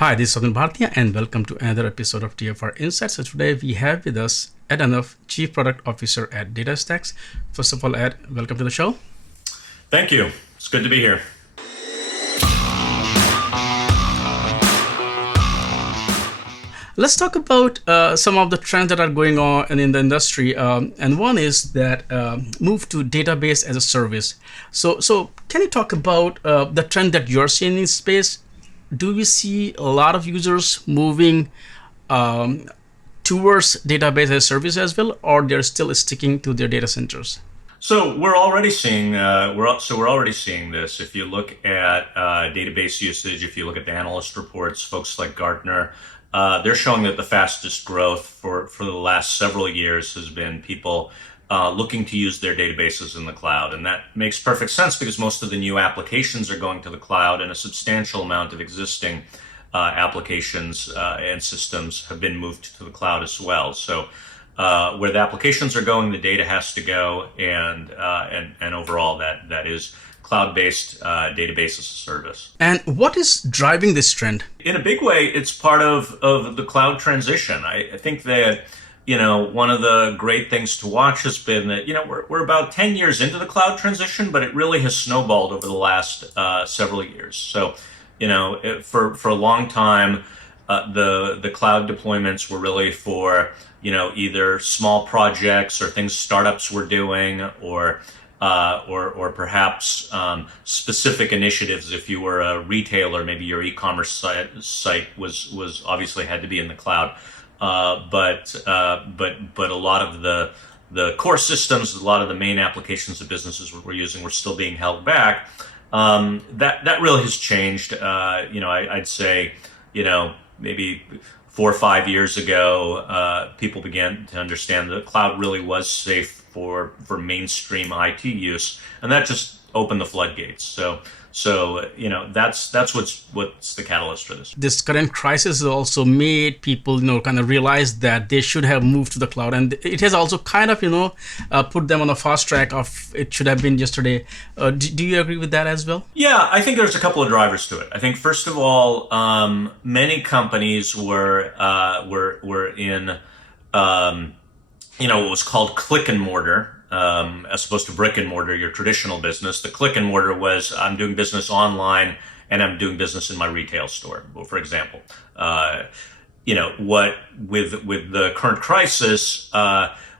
Hi, this is Sadhan Bhartia and welcome to another episode of TFR Insights. So today we have with us Ed Anuff, Chief Product Officer at DataStax. First of all, Ed, welcome to the show. Thank you. It's good to be here. Let's talk about some of the trends that are going on in the industry. And one is that move to database as a service. So can you talk about the trend that you're seeing in space? Do we see a lot of users moving towards database as a service as well, or they're still sticking to their data centers? So we're already seeing this. If you look at database usage, if you look at the analyst reports, folks like Gartner, they're showing that the fastest growth for the last several years has been people looking to use their databases in the cloud. And that makes perfect sense because most of the new applications are going to the cloud, and a substantial amount of existing applications and systems have been moved to the cloud as well. So where the applications are going, the data has to go, and overall that is cloud-based database as a service. And what is driving this trend? In a big way, it's part of the cloud transition. I think that one of the great things to watch has been that, we're about 10 years into the cloud transition, but it really has snowballed over the last several years. So, for a long time, the cloud deployments were really for, either small projects or things startups were doing, or perhaps specific initiatives. If you were a retailer, maybe your e-commerce site was obviously had to be in the cloud. But a lot of the core systems, a lot of the main applications that businesses were using were still being held back. That really has changed. I'd say, maybe 4 or 5 years ago, people began to understand that the cloud really was safe for mainstream IT use, and that just opened the floodgates. So that's what's the catalyst for this. This current crisis has also made people, kind of realize that they should have moved to the cloud, and it has also kind of, put them on a fast track of it should have been yesterday. Do you agree with that as well? Yeah, I think there's a couple of drivers to it. I think first of all, many companies were in what was called click and mortar. As opposed to brick and mortar, your traditional business. The click and mortar was I'm doing business online and I'm doing business in my retail store, for example. What with the current crisis,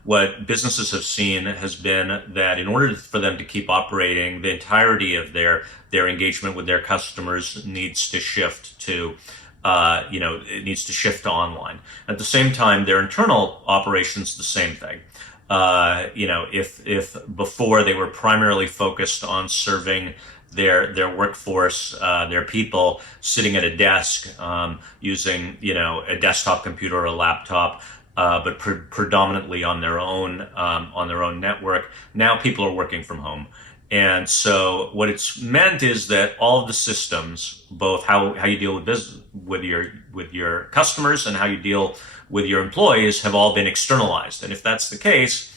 what businesses have seen has been that in order for them to keep operating, the entirety of their engagement with their customers needs to shift to it needs to shift to online. At the same time, their internal operations, the same thing. If before they were primarily focused on serving their workforce, their people sitting at a desk, using, a desktop computer or a laptop, but predominantly on their own network. Now people are working from home. And so what it's meant is that all of the systems, both how you deal with business, with your customers and how you deal with your employees, have all been externalized. And if that's the case,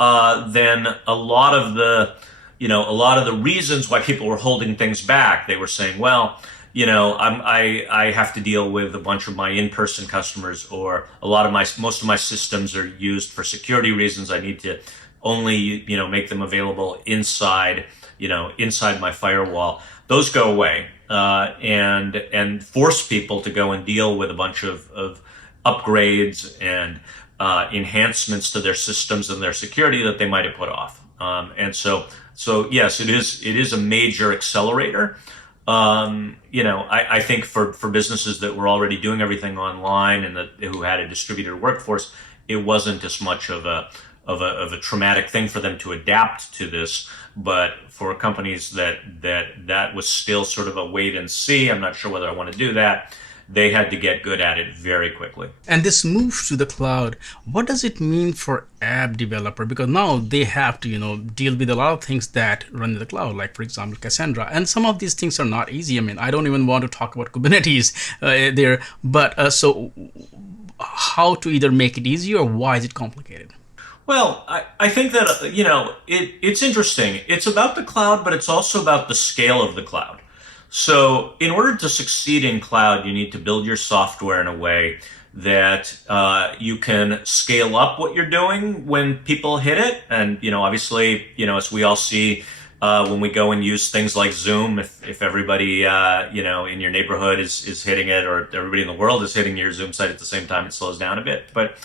then a lot of the reasons why people were holding things back, they were saying, well, I have to deal with a bunch of my in-person customers, or most of my systems are used for security reasons. I need to only, make them available inside my firewall. Those go away, and force people to go and deal with a bunch of upgrades and enhancements to their systems and their security that they might have put off. And so yes, it is a major accelerator. I think for businesses that were already doing everything online and who had a distributed workforce, it wasn't as much of a traumatic thing for them to adapt to this. But for companies that was still sort of a wait and see, I'm not sure whether I want to do that, they had to get good at it very quickly. And this move to the cloud, what does it mean for app developer? Because now they have to, deal with a lot of things that run in the cloud, like, for example, Cassandra. And some of these things are not easy. I mean, I don't even want to talk about Kubernetes there. But so how to either make it easier, or why is it complicated? Well, I think that, it's interesting. It's about the cloud, but it's also about the scale of the cloud. So, in order to succeed in cloud, you need to build your software in a way that you can scale up what you're doing when people hit it. And, obviously, as we all see when we go and use things like Zoom, if everybody, in your neighborhood is hitting it, or everybody in the world is hitting your Zoom site at the same time, it slows down a bit. But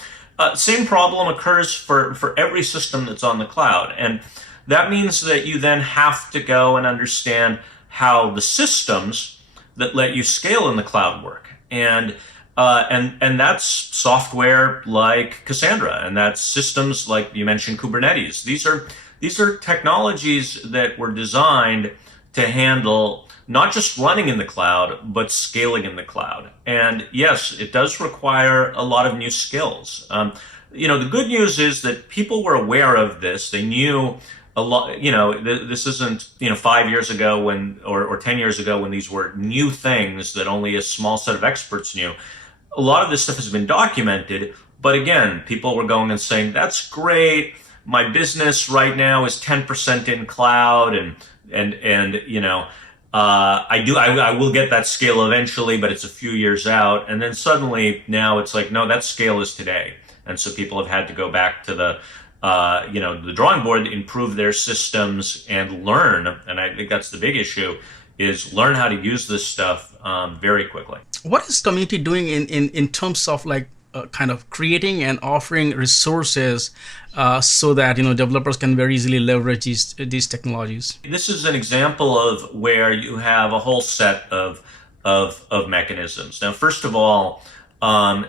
same problem occurs for every system that's on the cloud. And that means that you then have to go and understand how the systems that let you scale in the cloud work. And that's software like Cassandra, and that's systems like you mentioned, Kubernetes. These are technologies that were designed to handle not just running in the cloud, but scaling in the cloud. And yes, it does require a lot of new skills. The good news is that people were aware of this. They knew a lot. This isn't 5 years ago or 10 years ago when these were new things that only a small set of experts knew. A lot of this stuff has been documented, but again, people were going and saying, that's great. My business right now is 10% in cloud, I will get that scale eventually, but it's a few years out. And then suddenly now it's like, no, that scale is today. And so people have had to go back to the drawing board, improve their systems and learn. And I think that's the big issue, is learn how to use this stuff very quickly. What is community doing in terms of kind of creating and offering resources so that developers can very easily leverage these technologies? This is an example of where you have a whole set of mechanisms. Now, first of all,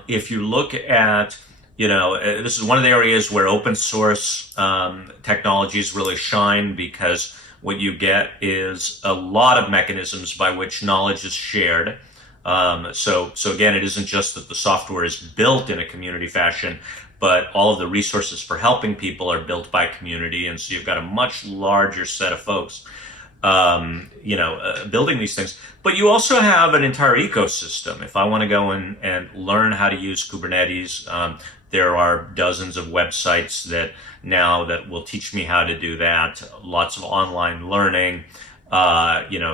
if you look at this is one of the areas where open source technologies really shine, because what you get is a lot of mechanisms by which knowledge is shared. So again, it isn't just that the software is built in a community fashion, but all of the resources for helping people are built by community. And so you've got a much larger set of folks, building these things. But you also have an entire ecosystem. If I want to go and learn how to use Kubernetes, there are dozens of websites that will teach me how to do that. Lots of online learning.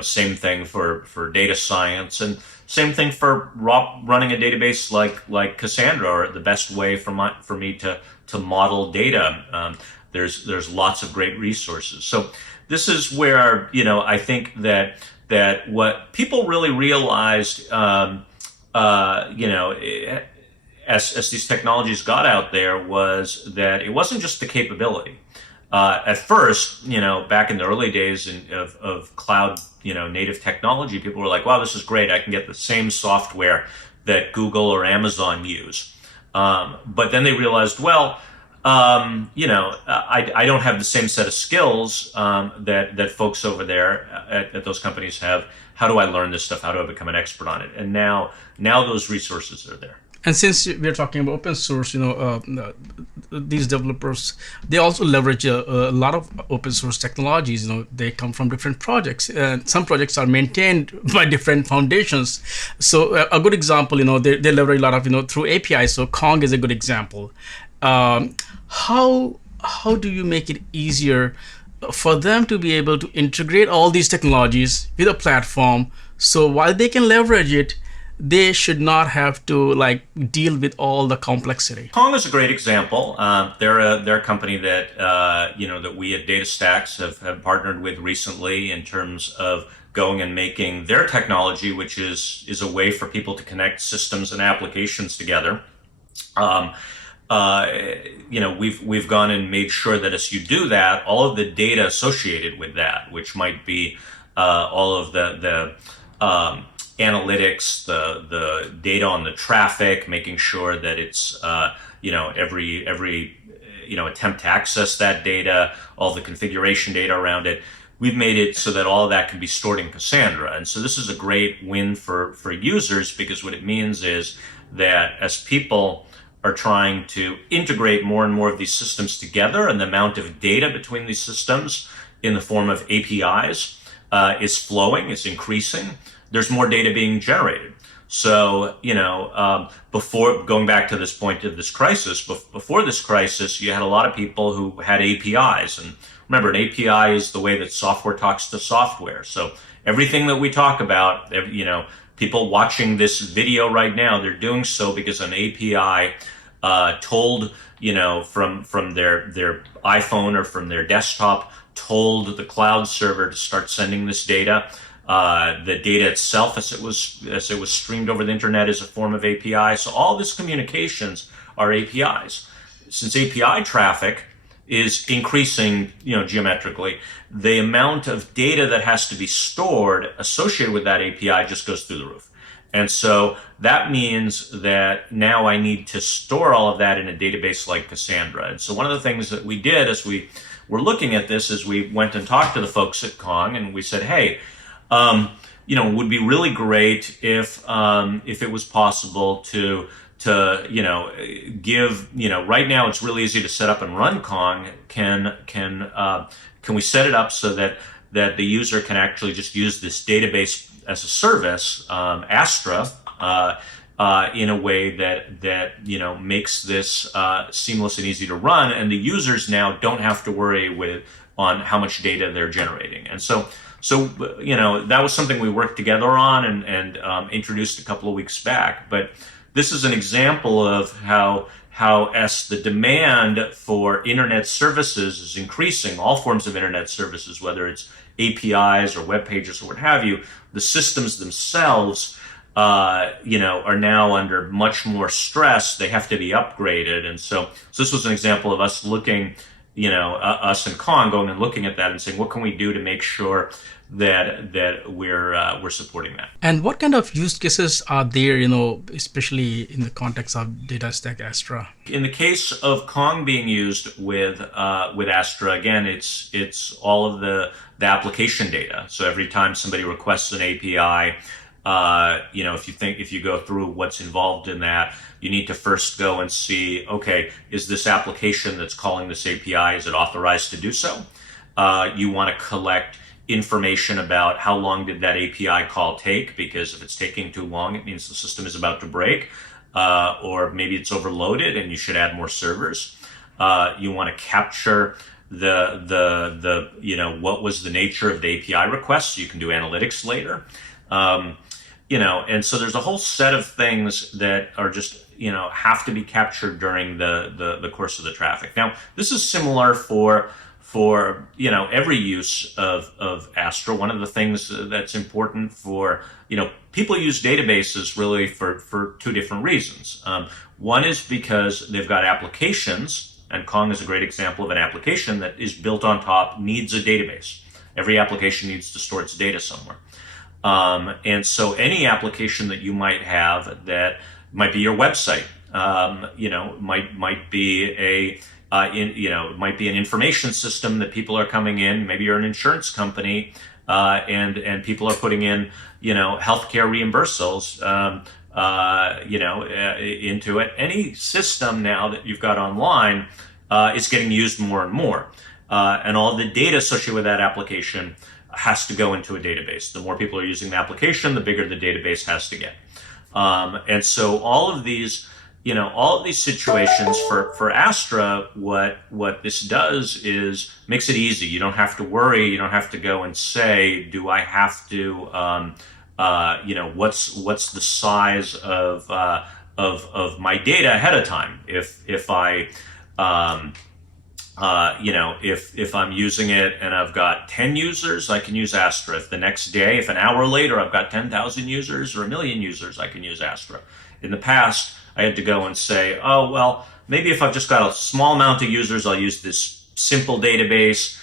Same thing for data science, and same thing for running a database like Cassandra, or the best way for me to model data. There's lots of great resources. So this is where I think that what people really realized, as these technologies got out there, was that it wasn't just the capability. At first, back in the early days of cloud, native technology, people were like, wow, this is great. I can get the same software that Google or Amazon use. But then they realized, well, I don't have the same set of skills that folks over there at those companies have. How do I learn this stuff? How do I become an expert on it? And now those resources are there. And since we're talking about open source, these developers, they also leverage a lot of open source technologies. They come from different projects, and some projects are maintained by different foundations. So a good example, they leverage a lot of, through APIs. So Kong is a good example. How do you make it easier for them to be able to integrate all these technologies with a platform, so while they can leverage it, they should not have to deal with all the complexity? Kong is a great example. They're a company that that we at DataStax have partnered with recently in terms of going and making their technology, which is a way for people to connect systems and applications together. We've gone and made sure that as you do that, all of the data associated with that, which might be all of the analytics, the data on the traffic, making sure that it's every attempt to access that data, all the configuration data around it. We've made it so that all of that can be stored in Cassandra. And so this is a great win for users, because what it means is that as people are trying to integrate more and more of these systems together, and the amount of data between these systems in the form of APIs is flowing, is increasing. There's more data being generated. So, before going back to this point of this crisis, before this crisis, you had a lot of people who had APIs. And remember, an API is the way that software talks to software. So everything that we talk about, people watching this video right now, they're doing so because an API told, from their iPhone or from their desktop, told the cloud server to start sending this data. The data itself, as it was streamed over the internet, is a form of API. So all this communications are APIs. Since API traffic is increasing, geometrically, the amount of data that has to be stored associated with that API just goes through the roof. And so that means that now I need to store all of that in a database like Cassandra. And so one of the things that we did as we were looking at this is we went and talked to the folks at Kong, and we said, hey, it would be really great if it was possible to give, right now it's really easy to set up and run Kong. Can we set it up so that the user can actually just use this database as a service, Astra, in a way that makes this seamless and easy to run, and the users now don't have to worry on how much data they're generating. And so that was something we worked together on and introduced a couple of weeks back. But this is an example of how as the demand for internet services is increasing, all forms of internet services, whether it's APIs or web pages or what have you, the systems themselves, are now under much more stress. They have to be upgraded. And so this was an example of us looking, us and Kong going and looking at that and saying, what can we do to make sure that we're supporting that? And what kind of use cases are there, especially in the context of DataStax Astra? In the case of Kong being used with Astra, again, it's all of the application data. So every time somebody requests an API, if you go through what's involved in that, you need to first go and see, okay, is this application that's calling this API, is it authorized to do so? You want to collect information about how long did that API call take, because if it's taking too long, it means the system is about to break, or maybe it's overloaded and you should add more servers. You want to capture the what was the nature of the API request, so you can do analytics later. And so there's a whole set of things that are just, have to be captured during the course of the traffic. Now, this is similar for every use of Astra. One of the things that's important for, people use databases really for two different reasons. One is because they've got applications, and Kong is a great example of an application that is built on top, needs a database. Every application needs to store its data somewhere. And so any application that you might have that might be your website, might be might be an information system that people are coming in. Maybe you're an insurance company, and people are putting in, healthcare reimbursables, into it. Any system now that you've got online is getting used more and more, and all the data associated with that application has to go into a database. The more people are using the application, the bigger the database has to get. And so all of these situations for Astra, what this does is makes it easy. You don't have to worry. You don't have to go and say, do I have to, what's the size of my data ahead of time? If I'm using it and I've got 10 users, I can use Astra. If the next day, if an hour later, I've got 10,000 users or 1 million users, I can use Astra. In the past, I had to go and say, oh, well, maybe if I've just got a small amount of users, I'll use this simple database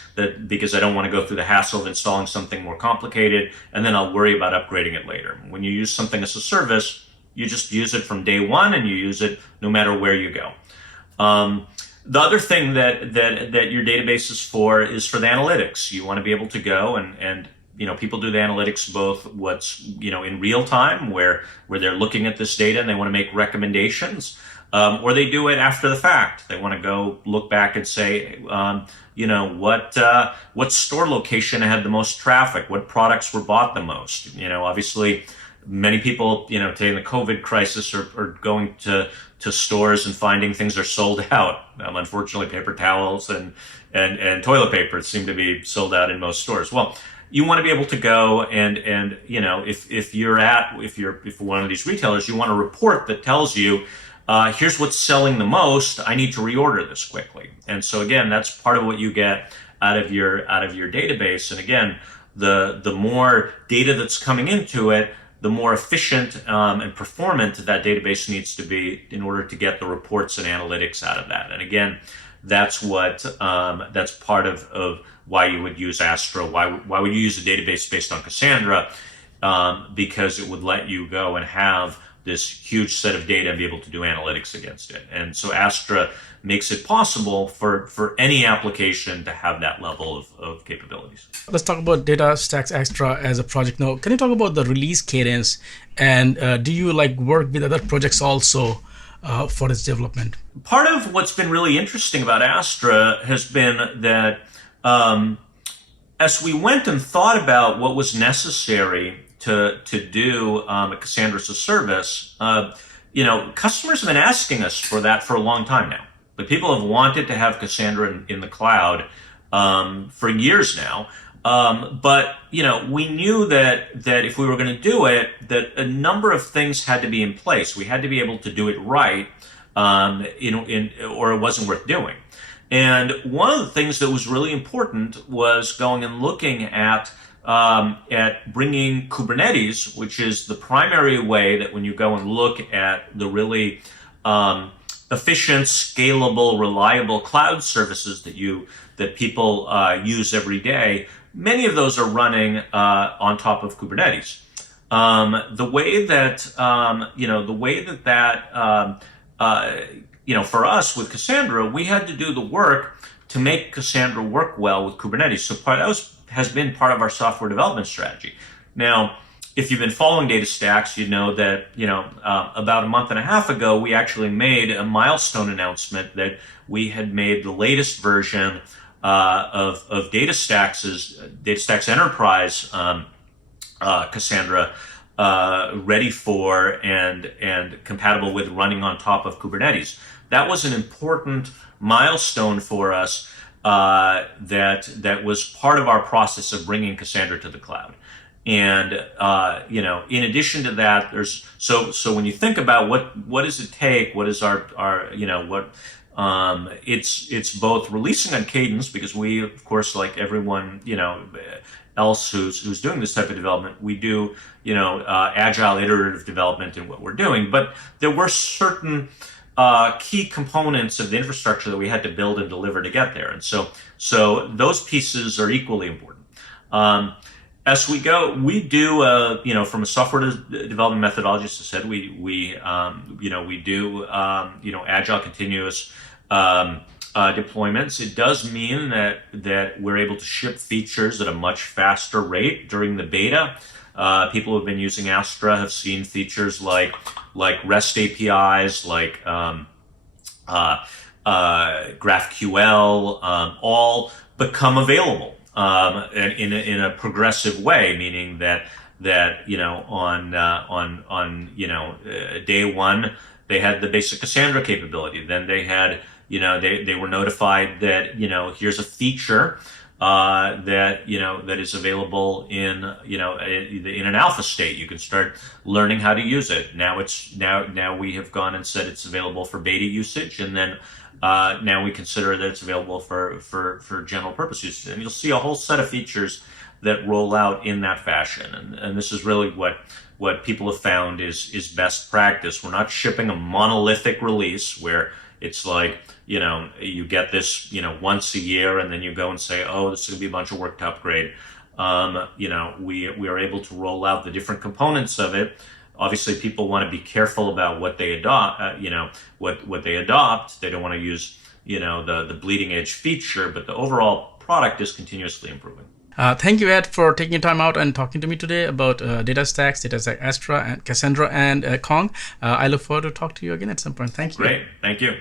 because I don't want to go through the hassle of installing something more complicated, and then I'll worry about upgrading it later. When you use something as a service, you just use it from day one, and you use it no matter where you go. The other thing that your database is for the analytics. You want to be able to go and people do the analytics both in real time where they're looking at this data and they want to make recommendations, or they do it after the fact. They want to go look back and say, what store location had the most traffic? What products were bought the most? Obviously, many people, today in the COVID crisis are going to stores and finding things are sold out. Unfortunately, paper towels and toilet paper seem to be sold out in most stores. Well, you want to be able to go and if you're one of these retailers, you want a report that tells you, here's what's selling the most. I need to reorder this quickly. And so again, that's part of what you get out of your database. And again, the more data that's coming into it, the more efficient and performant that database needs to be in order to get the reports and analytics out of that. And again, that's part of why you would use Astra. Why would you use a database based on Cassandra? Because it would let you go and have this huge set of data and be able to do analytics against it. And so Astra makes it possible for any application to have that level of capabilities. Let's talk about DataStax Astra as a project now. Can you talk about the release cadence, and do you work with other projects also for its development? Part of what's been really interesting about Astra has been that as we went and thought about what was necessary to do Cassandra as a service, customers have been asking us for that for a long time now. But people have wanted to have Cassandra in the cloud for years now. But we knew that if we were going to do it, that a number of things had to be in place. We had to be able to do it right, or it wasn't worth doing. And one of the things that was really important was going and looking at bringing Kubernetes, which is the primary way that when you go and look at the really efficient, scalable, reliable cloud services that people use every day. Many of those are running on top of Kubernetes. The way that for us with Cassandra, we had to do the work to make Cassandra work well with Kubernetes. So has been part of our software development strategy. Now, if you've been following DataStax, you know that about a month and a half ago, we actually made a milestone announcement that we had made the latest version of DataStax Enterprise Cassandra ready for and compatible with running on top of Kubernetes. That was an important milestone for us that was part of our process of bringing Cassandra to the cloud. And in addition to that, so when you think about what does it take, what is it's both releasing on cadence, because we, of course, like everyone else who's doing this type of development, we do agile iterative development in what we're doing. But there were certain key components of the infrastructure that we had to build and deliver to get there, and so those pieces are equally important. As we go, we do, from a software development methodology, as I said, we do, agile continuous deployments. It does mean that we're able to ship features at a much faster rate during the beta. People who have been using Astra have seen features like REST APIs, like GraphQL, all become available. In a progressive way, meaning that on day one they had the basic Cassandra capability. Then they had they were notified that here's a feature that is available in an alpha state. You can start learning how to use it. Now we have gone and said it's available for beta usage, and then now we consider that it's available for general purpose use. And you'll see a whole set of features that roll out in that fashion. And this is really what people have found is best practice. We're not shipping a monolithic release where it's like, you get this, once a year, and then you go and say, oh, this is going to be a bunch of work to upgrade. We are able to roll out the different components of it. Obviously, people want to be careful about what they adopt. What they adopt. They don't want to use, the bleeding edge feature, but the overall product is continuously improving. Thank you, Ed, for taking time out and talking to me today about DataStax Astra, and Cassandra, and Kong. I look forward to talk to you again at some point. Thank you. Great. Thank you.